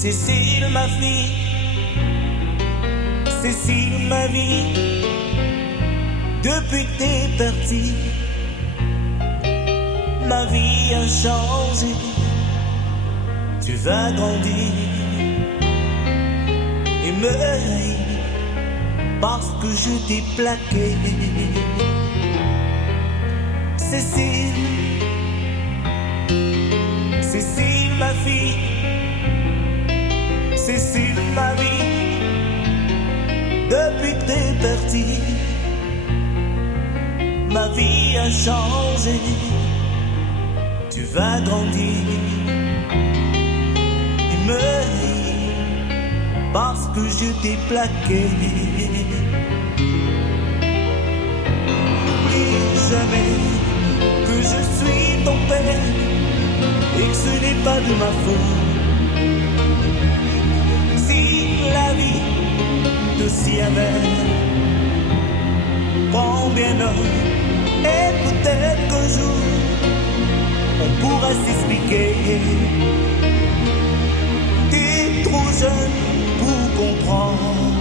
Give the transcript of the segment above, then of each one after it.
Cécile, ma fille, Cécile, ma vie, depuis que t'es partie, ma vie a changé. Tu vas grandir et me haïr parce que je t'ai plaqué. Cécile, Cécile, ma fille, Cécile, ma vie, depuis que t'es partie, ma vie a changé. Tu vas grandir et me haïr parce que je t'ai plaqué. N'oublie jamais que je suis ton père et que ce n'est pas de ma faute si la vie te s'y amène. Prends bien note et peut-être qu'un jour on pourra s'expliquer. T'es trop jeune pour comprendre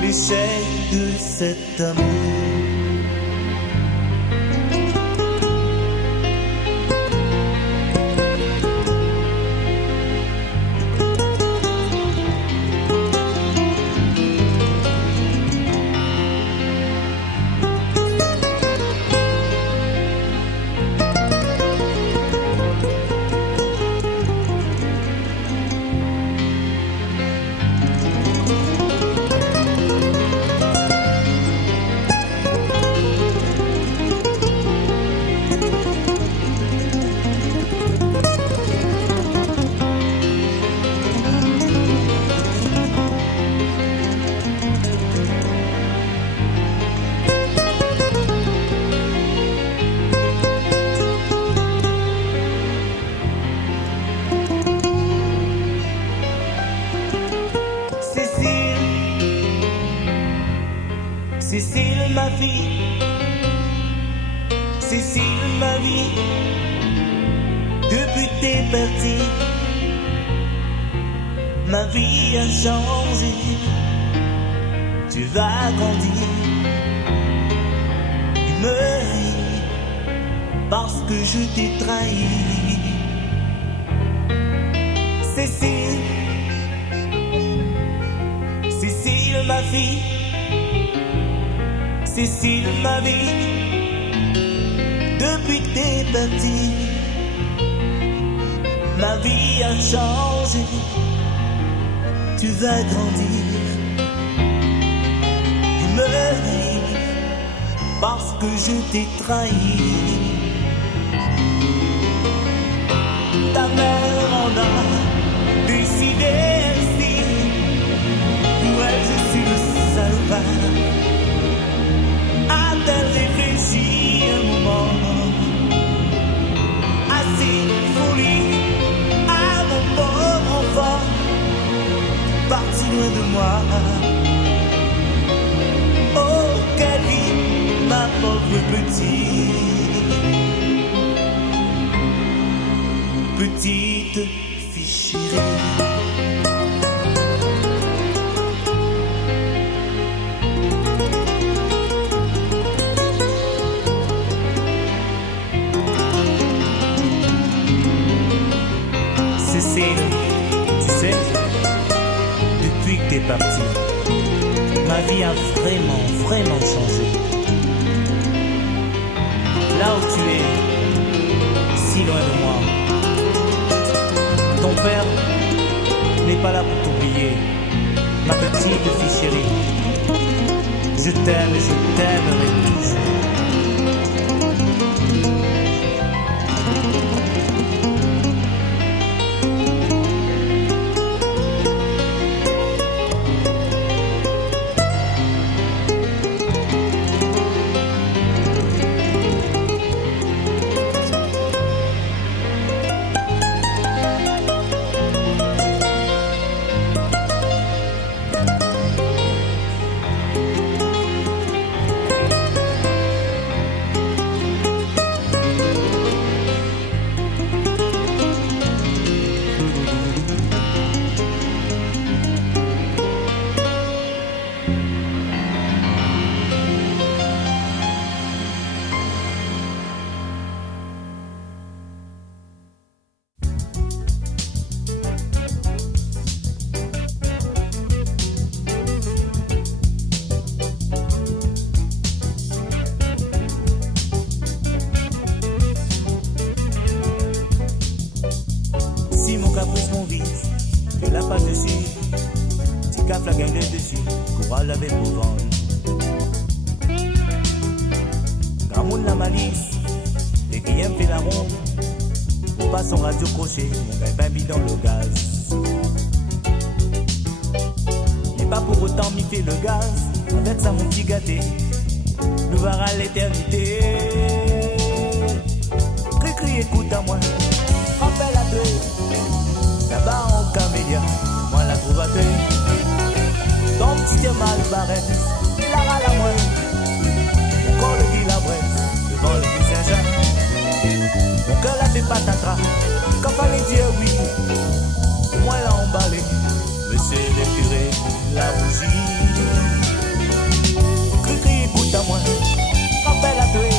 l'échec de cet amour. Cécile, ma fille, Cécile, ma vie, depuis que t'es partie, ma vie a changé. Tu vas grandir et me haïr parce que je t'ai trahi. Cécile, Cécile, ma fille, Cécile, ma vie, depuis que t'es partie, ma vie a changé. Tu vas grandir et me haïr parce que je t'ai trahi. Ta mère en a décidé ainsi, pour elle je suis le salvage. A-t-elle réfléchi un moment à ces folies, à mon pauvre enfant, parti loin de moi? Oh, quelle vie, ma pauvre petite fille chérie. Cécile, tu sais, depuis que t'es partie, ma vie a vraiment changé. Là où tu es, si loin de moi, ton père n'est pas là pour t'oublier, ma petite fille chérie. Je t'aime et je t'aimerai toujours. Mais la pas dessus, petit cap la gagne dessus, courage laver pour vendre. Grand monde la malice, les qui aiment fait la ronde. Pour pas son radio crochet, mon gars ben bidon le gaz. Mais pas pour autant m'y fait le gaz, avec ça mon petit gâté, nous verra l'éternité. Cri, écoute à moi, rappelle à deux. Là-bas en camélia, moi la trouve à deux. Ton petit mal barrette, la râle à moi. Mon corps le dit la bresse, devant le petit Saint-Jean. Mon cœur la fait patatras, quand fallait dire oui. Moi l'a emballé, monsieur le curé, la bougie. Cri, écoute à moi, rappelle à deux.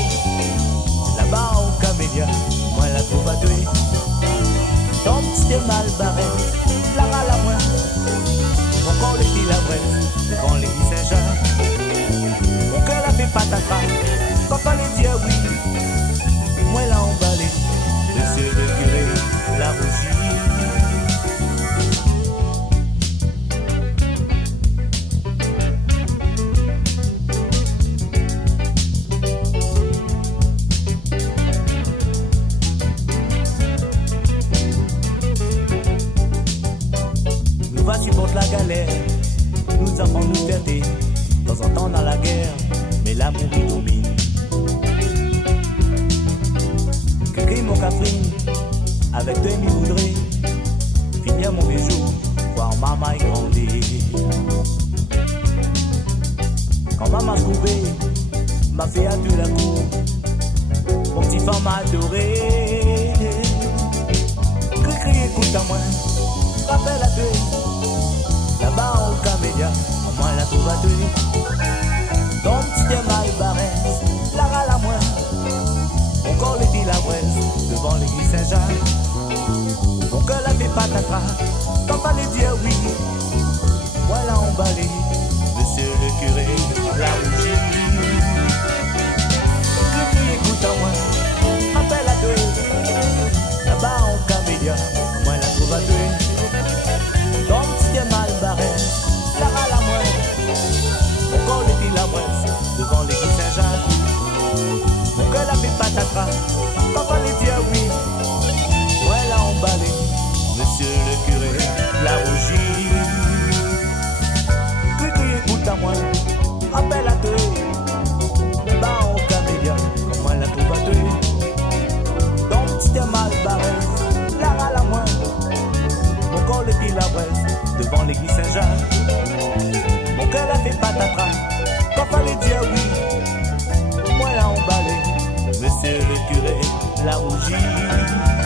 Là-bas en camélia, moi la trouve à deux. Ton petit mal barré, la râle à moi. Mon corps le dit la bresse, devant l'église Saint-Jean. Mon cœur la fait patatras, quand fallait dire oui. Moi l'a emballé, monsieur le curé, la bougie. Supporte la galère, nous enfants nous fierté, de temps en temps dans la guerre, mais l'amour il domine. Que crie mon Catherine, avec deux mi voudrais, finir mon jour, voir maman grandir. Quand maman se coupait, m'a fait à tout la cour, mon petit femme adoré. Crie, écoute à moi, rappelle à deux. Là-bas au camélia, moi la trouve à deux. Ton petit mal barré, la râle à moi. Mon corps le dit la braise, devant l'église Saint-Jean. Mon cœur la fait patatras, quand fallait dire oui. Moi l'a emballé, monsieur le curé, la bougie. Crie, écoute à moi, appelle à deux. Là-bas au camélia, moi la trouve à deux. Ton petit mal barré, la râle à moi. Mon corps le dit la braise, devant l'église Saint-Jean. Mon cœur la fait patatras, quand fallait dire oui. Moi l'a emballé, monsieur le curé, la bougie. Cri, écoute à moi, appelle à deux. Le bas au camélia, comment la trouve à deux. Ton petit mal barré, la râle à moi. Mon corps le dit la braise, devant l'église Saint-Jean. Mon cœur la fait patatras, quand fallait dire oui. Moi l'a emballé, monsieur le curé, la bougie.